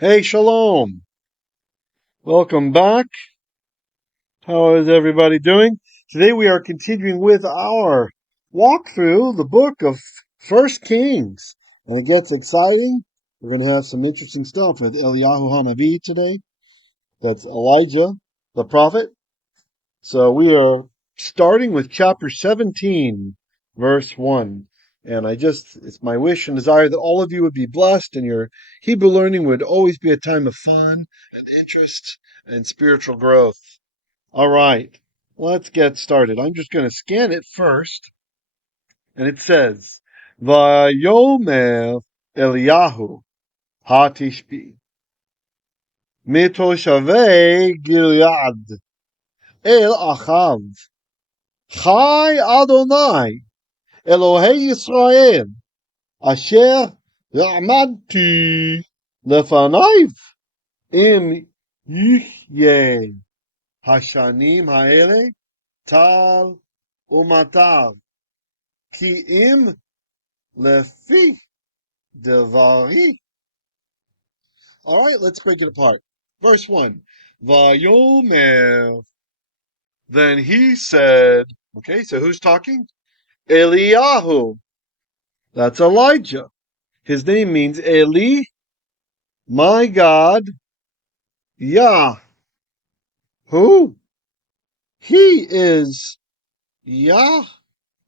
Hey, Shalom. Welcome back. How is everybody doing? Today we are continuing with our walk through the book of First Kings. And it gets exciting. We're going to have some interesting stuff with Eliyahu Hanavi today. That's Elijah, the prophet. So we are starting with chapter 17, verse 1. And it's my wish and desire that all of you would be blessed and your Hebrew learning would always be a time of fun and interest and spiritual growth. All right, let's get started. I'm just going to scan it first. And it says, Vayomer Eliyahu Hatishbi Mitoshavei Gilead El Achav Chai Adonai Elohei Yisrael Asher Ya'amadti Lefanayv Im Yihye Hashanim Ha'ele Tal Umatar Ki Im Lefi Devari. All right, let's break it apart. Verse 1. Vayomer. Then he said, okay, so who's talking? Eliyahu. That's Elijah. His name means Eli, my God, Yah. Who? He is Yah.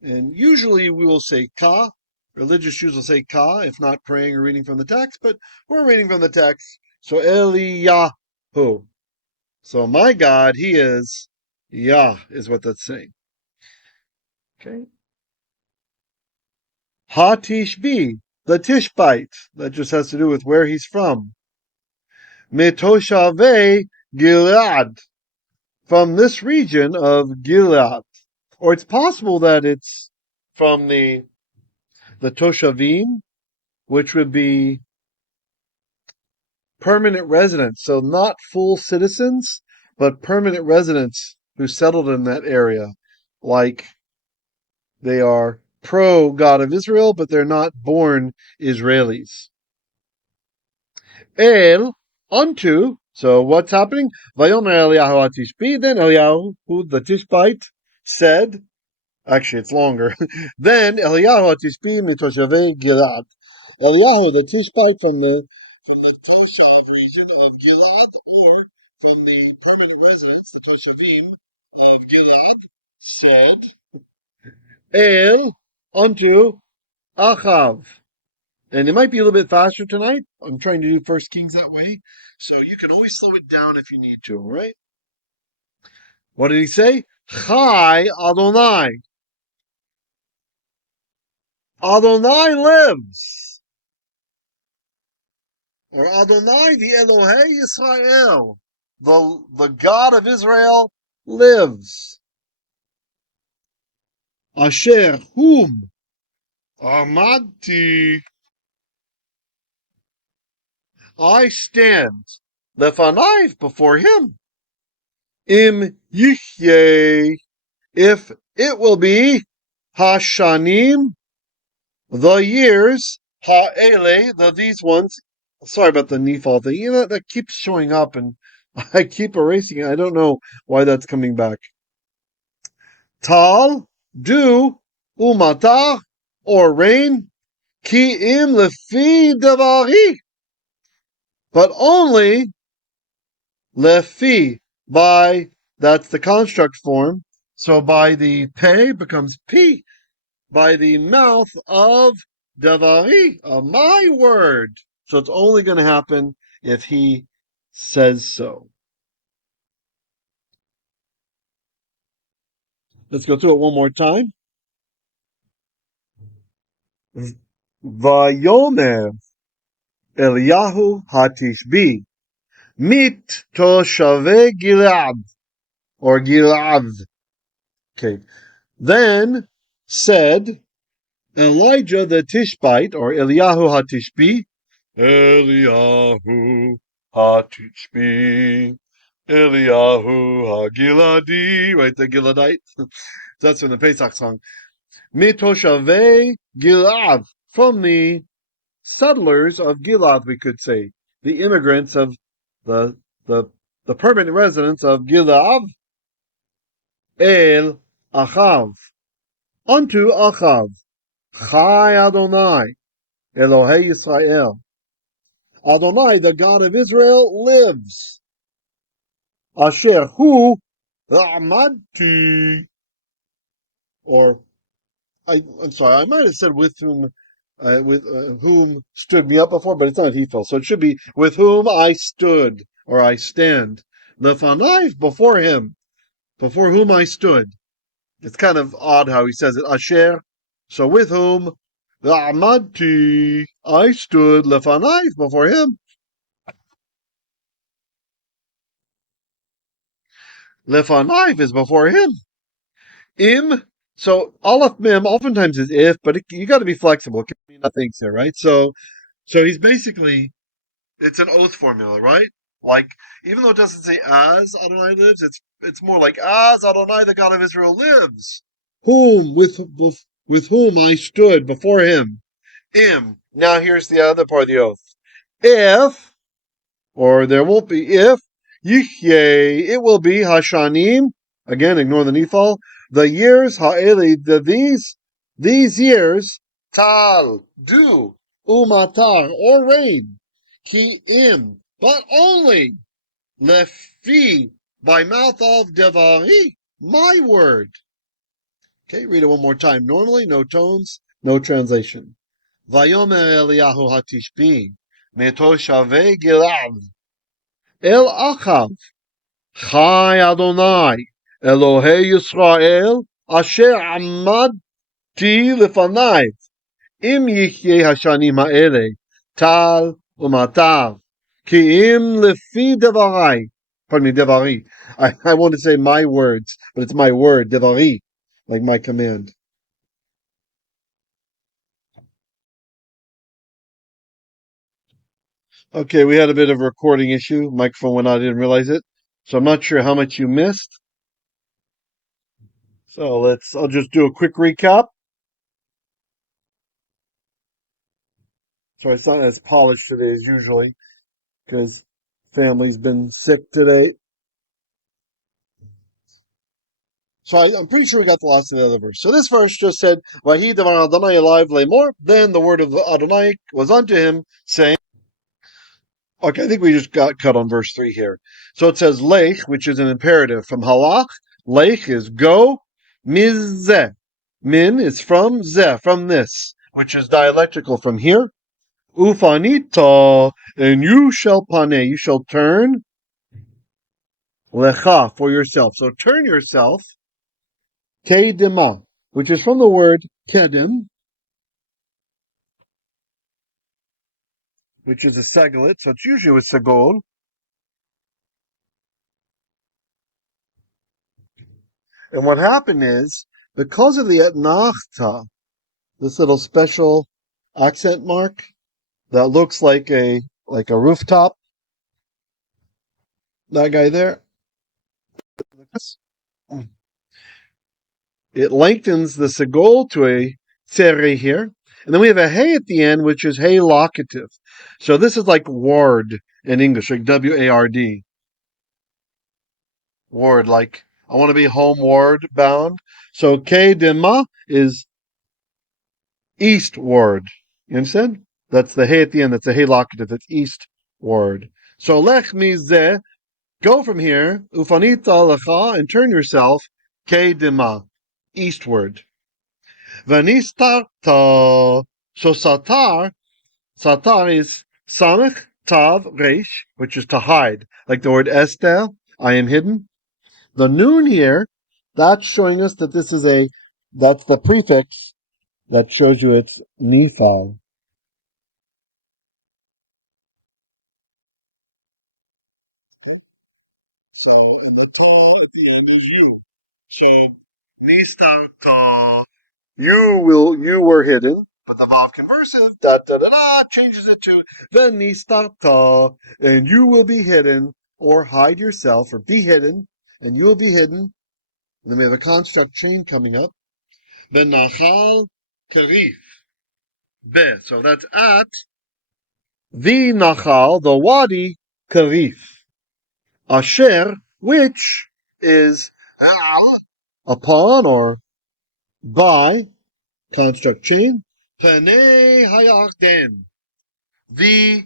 And usually we will say Ka. Religious Jews will say Ka, if not praying or reading from the text, but we're reading from the text. So Eliyahu. So my God, he is Yah, is what that's saying. Okay. Ha-Tishbi, the Tishbite. That just has to do with where he's from. Metoshave Gilead, from this region of Gilead. Or it's possible that it's from the Toshavim, which would be permanent residents. So not full citizens, but permanent residents who settled in that area. Like they are pro God of Israel, but they're not born Israelis. El, unto. So what's happening? Vayomer Eliyahu HaTishbi. Then Eliyahu, who the Tishbite, said. Actually, it's longer. Then Eliyahu HaTishbi mitoshavei Gilad. Eliyahu, the Tishbite from the Toshav region of Gilad, or from the permanent residents, the Toshavim of Gilad, said, El, unto Achav. And it might be a little bit faster tonight. I'm trying to do First Kings that way. So you can always slow it down if you need to, all right? What did he say? Chai Adonai. Adonai lives. Or Adonai, the Elohei Yisrael. The God of Israel lives. Asher whom Amadti, I stand lefanai, before him. Im Yihye, if it will be Hashanim, the years, Ha'ele, these ones. Sorry about the Nephal thing. You know, that keeps showing up and I keep erasing it. I don't know why that's coming back. Tal, dew, umatar, or rain, ki im lefi davari, but only lefi, by, that's the construct form. So by the pei becomes p, by the mouth of davari, of my word. So it's only going to happen if he says so. Let's go through it one more time. Vayomer Eliyahu HaTishbi mit Toshave Gilead, or Gilad. Okay. Then said Elijah the Tishbite, or Eliyahu HaTishbi, Eliyahu HaTishbi, Eliyahu HaGiladi, right, the Giladite. That's from the Pesach song. Mitoshavei Gilad, from the settlers of Gilad, we could say. the immigrants of the the the permanent residents of Gilead, El Achav, unto Achav, Chai Adonai, Elohei Yisrael. Adonai, the God of Israel, lives. Asher hu Amadti, or I'm sorry, I might have said with whom stood me up before, but it's not Hethel, so it should be with whom I stood or I stand. Lefanai, before him, before whom I stood. It's kind of odd how he says it. Asher, so with whom Amadti, I stood lefanai, before him. Lefanai is before him. Im, so Aleph Mem oftentimes is if, but you got to be flexible. It can mean other things here, right? So he's basically, it's an oath formula, right? Like, even though it doesn't say as Adonai lives, it's more like as Adonai, the God of Israel, lives. Whom with whom I stood before him. Im. Now here's the other part of the oath. If, or there won't be if, Yichyeh, it will be Hashanim. Again, ignore the Nephal. The years ha'eli, these years, tal, do, umatar, or rain, ki im, but only, lefi, by mouth of devari, my word. Okay, read it one more time. Normally, no tones, no translation. Vayomer Eliyahu hatishbi, metoshavei Gilad, el achav, chai Adonai, Elohei Yisrael, asher amadti lefanai, im yichyeh hashanim ha'ele, tal umatav, ki im lefi devarai, pardon me, devari. I want to say my words, but it's my word, devari, like my command. Okay, we had a bit of a recording issue. Microphone went out, I didn't realize it. So I'm not sure how much you missed. So I'll just do a quick recap. So it's not as polished today as usually because family's been sick today. So I'm pretty sure we got the last of the other verse. So this verse just said, "Vahi davar Adonai alive lemor." Then the word of Adonai was unto him, saying, okay, I think we just got cut on verse 3 here. So it says lech, which is an imperative from halach. Lech is go. Mizeh. Min is from zeh, from this, which is dialectical from here. Ufanita, and you shall pane, you shall turn. Lecha, for yourself. So turn yourself. Kedema, which is from the word kedem, which is a seglet. So it's usually with segol. And what happened is, because of the etnachta, this little special accent mark that looks like a rooftop, that guy there, it lengthens the segol to a tzere here. And then we have a hey at the end, which is hey locative. So this is like ward in English, like W-A-R-D. Ward, like I want to be homeward bound. So K Dema is eastward. You understand? That's the hey at the end. That's a hey locative. That's eastward. So lech mizeh, go from here, ufanita lecha, and turn yourself, K Dema, eastward. Vanistarta. So satar is samech tav resh, which is to hide, like the word Esther, I am hidden. The noon here, that's showing us that that's the prefix that shows you it's nifal. So, and the ta at the end is you. So, nistarta, you were hidden. But the Vav conversive, da da da da, changes it to Venistarta, and you will be hidden, or hide yourself, or be hidden, and you will be hidden. And then we have a construct chain coming up. Benachal Karif. Be. So that's at the nachal, the wadi, karif, asher, which is upon or by, construct chain, Panei Hayarden, the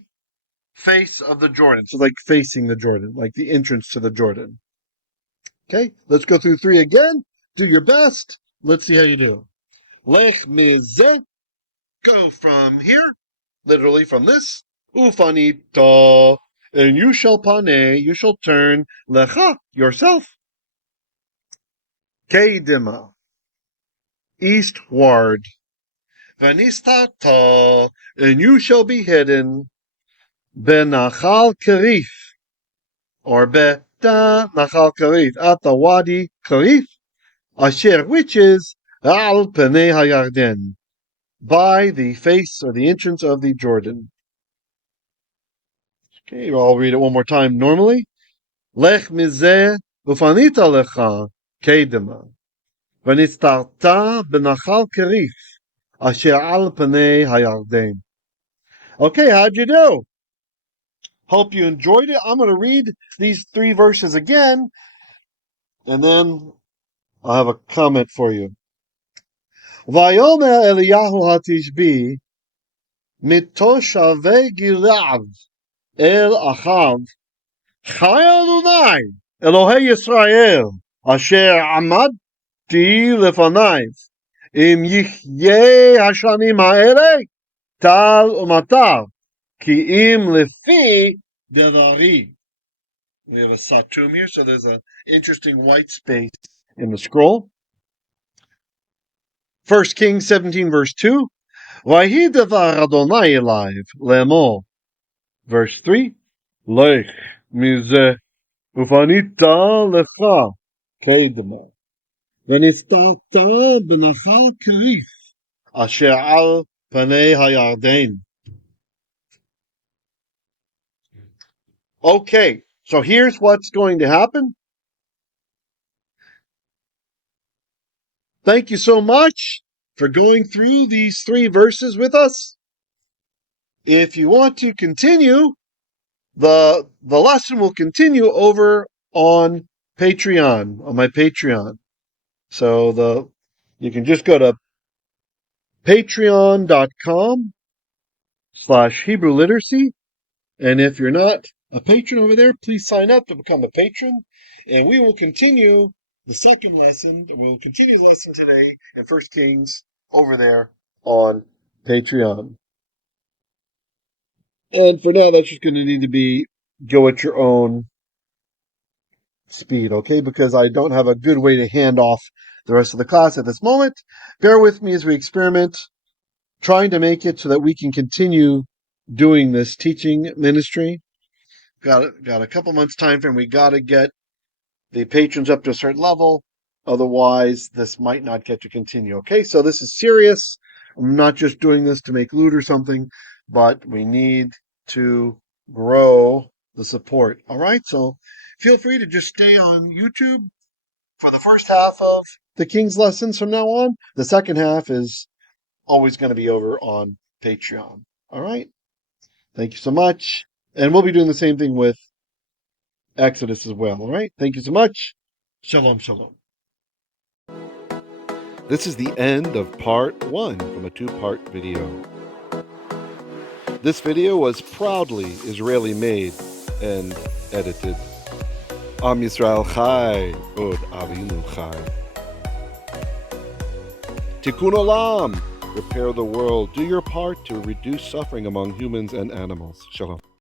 face of the Jordan. So like facing the Jordan, like the entrance to the Jordan. Okay, let's go through 3 again. Do your best. Let's see how you do. Lech mizeh, go from here, literally from this. Ufanita, and you shall pane, you shall turn, lecha, yourself. Keidima, eastward. Vanistata, and you shall be hidden. Benachal Karif, or Beta Nachal Karif, at the Wadi Karif, Asher, which is Al Penei Hayarden, by the face or the entrance of the Jordan. Okay, I'll read it one more time normally. Lech mizeh ufanita lecha kedema, v'nistarta benachal Karif, Asher al Penei Hayarden. Okay, how'd you do? Hope you enjoyed it. I'm going to read these 3 verses again, and then I'll have a comment for you. Vayomer Eliyahu HaTishbi mitoshavei Gilad el Achav Chai Adonai Elohei Yisrael asher amadti lefanayv im yichyeh hashanim ha'ele tal umatar ki im lefi devari. We have a satum here, so there's an interesting white space in the scroll. 1 Kings 17, verse 2. Vahi devar Adonai elaiv lemor. Verse 3. Lech mizeh ufanita lecha keidema. V'nistarta benachal Karif asher al panei hayarden. Okay, so here's what's going to happen. Thank you so much for going through these 3 verses with us. If you want to continue, the lesson will continue over on Patreon, on my Patreon. So you can just go to patreon.com/Hebrew Literacy. And if you're not a patron over there, please sign up to become a patron. And we will continue the second lesson. We'll continue the lesson today in 1 Kings over there on Patreon. And for now, that's just going to need to be go at your own speed, okay? Because I don't have a good way to hand off the rest of the class at this moment. Bear with me as we experiment, trying to make it so that we can continue doing this teaching ministry. Got a couple months time frame. We got to get the patrons up to a certain level. Otherwise, this might not get to continue. Okay, so this is serious. I'm not just doing this to make loot or something, but we need to grow the support. All right, so feel free to just stay on YouTube for the first half of the King's lessons from now on. The second half is always going to be over on Patreon. All right, thank you so much. And we'll be doing the same thing with Exodus as well. All right, thank you so much. Shalom, shalom. This is the end of part 1 from a 2-part video. This video was proudly Israeli made and edited. Am Yisrael Chai, Od Avinu Chai. Tikkun Olam, repair the world. Do your part to reduce suffering among humans and animals. Shalom.